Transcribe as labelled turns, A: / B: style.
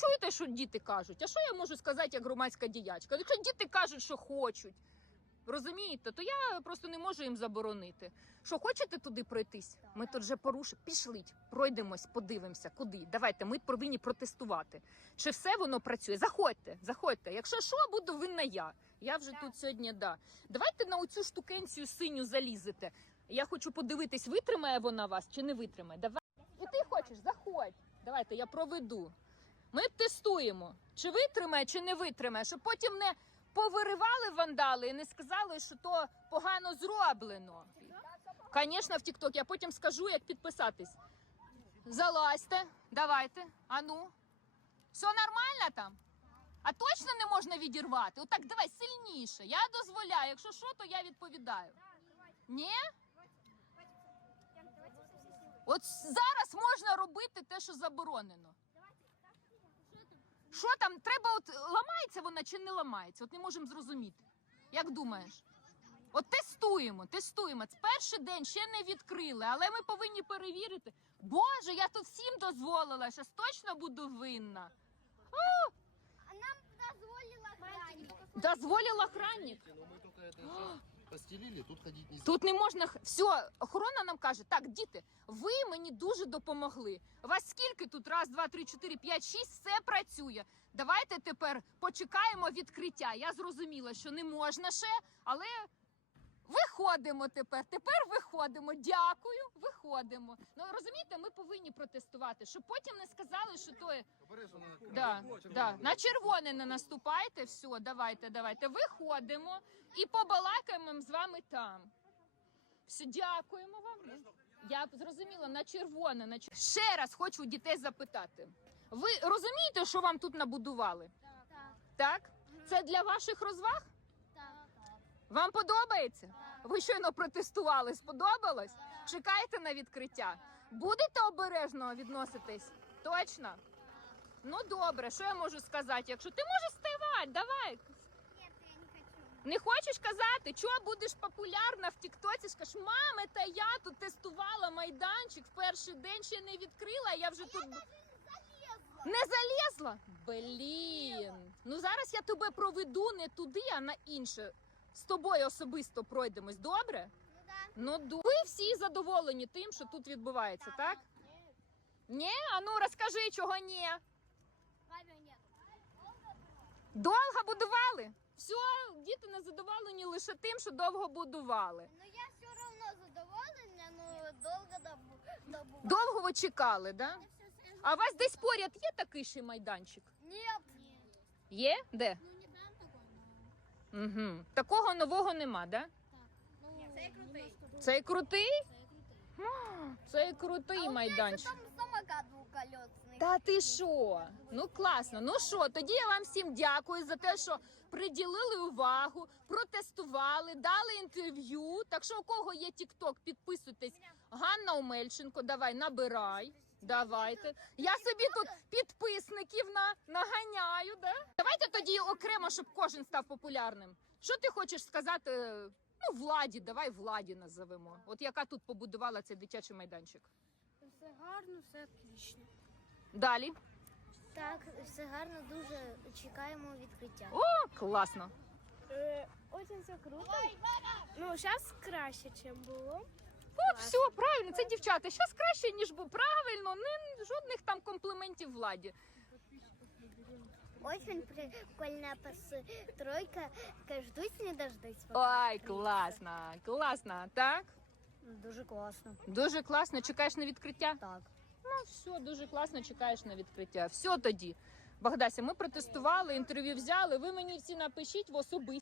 A: чуєте, що діти кажуть? А що я можу сказати як громадська діячка? Якщо діти кажуть, що хочуть. Розумієте, то я просто не можу їм заборонити. Що хочете туди пройтись? Ми тут вже порушили. Пішліть, пройдемось, подивимося, куди. Давайте, ми повинні протестувати. Чи все воно працює? Заходьте, заходьте. Якщо що, буду винна я. Я вже тут сьогодні да. Давайте на оцю штукенцію синю залізете. Я хочу подивитись, витримає вона вас чи не витримає. Давай. І ти хочеш, заходь. Давайте я проведу. Ми тестуємо, чи витримає, чи не витримає, щоб потім не повиривали вандали і не сказали, що то погано зроблено. Звісно, в TikTok. Я потім скажу, як підписатись. Залазьте, давайте. Ану. Все нормально там? А точно не можна відірвати? Отак, давай сильніше. Я дозволяю. Якщо що, то я відповідаю. Ні? От зараз можна робити те, що заборонено. Що там? Треба, от ламається вона чи не ламається? От не можемо зрозуміти. Як думаєш? От тестуємо, тестуємо. Це перший день ще не відкрили, але ми повинні перевірити. Боже, я тут всім дозволила, зараз точно буду винна.
B: А нам дозволила охранник.
A: Дозволила охранник.
C: Ну постелили, тут ходить нельзя.
A: Тут не можна х- все, охорона нам каже: так, діти, ви мені дуже допомогли. У вас скільки тут? Раз, два, три, чотири, п'ять, шість, все працює. Давайте тепер почекаємо відкриття. Я зрозуміла, що не можна ще, але виходимо тепер. Тепер виходимо. Дякую, виходимо. Ну розумієте, ми повинні протестувати, щоб потім не сказали, що то.
C: На
A: Да, да. На червоне не наступайте. Все, давайте, давайте. Виходимо і побалакаємо з вами там. Все, дякуємо вам. Я зрозуміла, на червоне, на чер- Ще раз хочу у дітей запитати. Ви розумієте, що вам тут набудували?
B: Так.
A: Так? Це для ваших розваг?
B: Так.
A: Вам подобається? Ви щойно протестували, сподобалось? Чекайте на відкриття. Будете обережно відноситись? Точно? Ну добре, що я можу сказати? Якщо ти можеш ставати, давай.
B: Нет, я не хочу.
A: Не хочеш казати, чого будеш популярна в Тіктоці? Скажеш, мами, та я тут тестувала майданчик в перший день ще не відкрила, а я вже тут. б-
B: Залезла.
A: Не залізла? Блін. Ну зараз я тебе проведу не туди, а на інше. З тобою особисто пройдемось, добре?
B: Ну да.
A: Ну, ду- ви всі задоволені тим, що тут відбувається, так? Ні? А ну розкажи, чого ні. Довго будували? Все, діти не задоволені лише тим, що довго будували.
B: Но я все равно задоволена, но долго добу.
A: Довго ви чекали, да? А у вас десь поряд є такий ще майданчик?
B: Нет. Нет.
A: Є? Де?
B: Ну не прям такой.
A: Угу. Такого нового нема, да?
B: Так. Ну, це крутий.
A: Цей крутий?
B: Це крутий.
A: Цей крутий майданчик.
B: Там самокат двухколесный.
A: Та ти що? Ну класно. Ну що, тоді я вам всім дякую за те, що приділили увагу, протестували, дали інтерв'ю. Так що у кого є TikTok, підписуйтесь. Ганна Омельченко, давай набирай. Давайте. Я собі тут підписників на, наганяю, да? Давайте тоді окремо, щоб кожен став популярним. Що ти хочеш сказати? Ну, владі, давай владі назовемо. От яка тут побудувала цей дитячий майданчик.
B: Все гарно, все отлично.
A: Далі.
B: Так, все гарно, дуже чекаємо відкриття.
A: О, класно.
D: Е, Очень все круто. Ну, зараз краще, ніж було.
A: О, все, правильно, це дівчата. Щас краще, ніж був. Правильно, не жодних там компліментів владі.
B: Очень прикольна постройка. Ждуть не дождусь.
A: Ой, класно, класно, так?
B: Дуже класно.
A: Дуже класно. Чекаєш на відкриття?
B: Так.
A: Ну, все, дуже класно, чекаєш на відкриття. Все тоді. Богдася, ми протестували, інтерв'ю взяли. Ви мені всі напишіть в особисті.